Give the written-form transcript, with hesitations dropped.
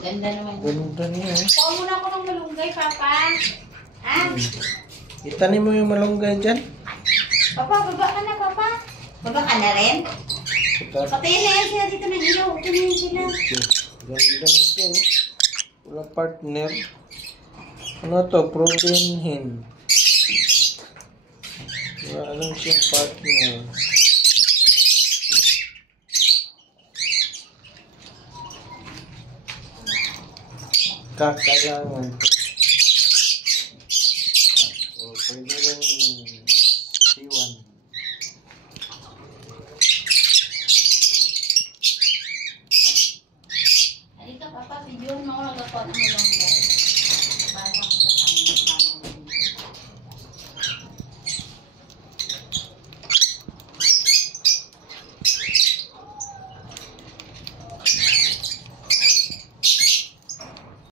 Ganda naman. Ganda niya. Kuha muna ako ng malunggay, Papa. Ha? Itanim mo yung malunggay dyan. Papa, baba ka na, Papa. Baba ka na rin? Patayin na yan sila dito ng ilaw. Patayin sila. Ganda nito. Wala partner. Ano to? Protein hen. Wala lang siyang partner. Kakayangan. O, pwede rin C1. Halika, Papa. Video mo. Nagkakuha ng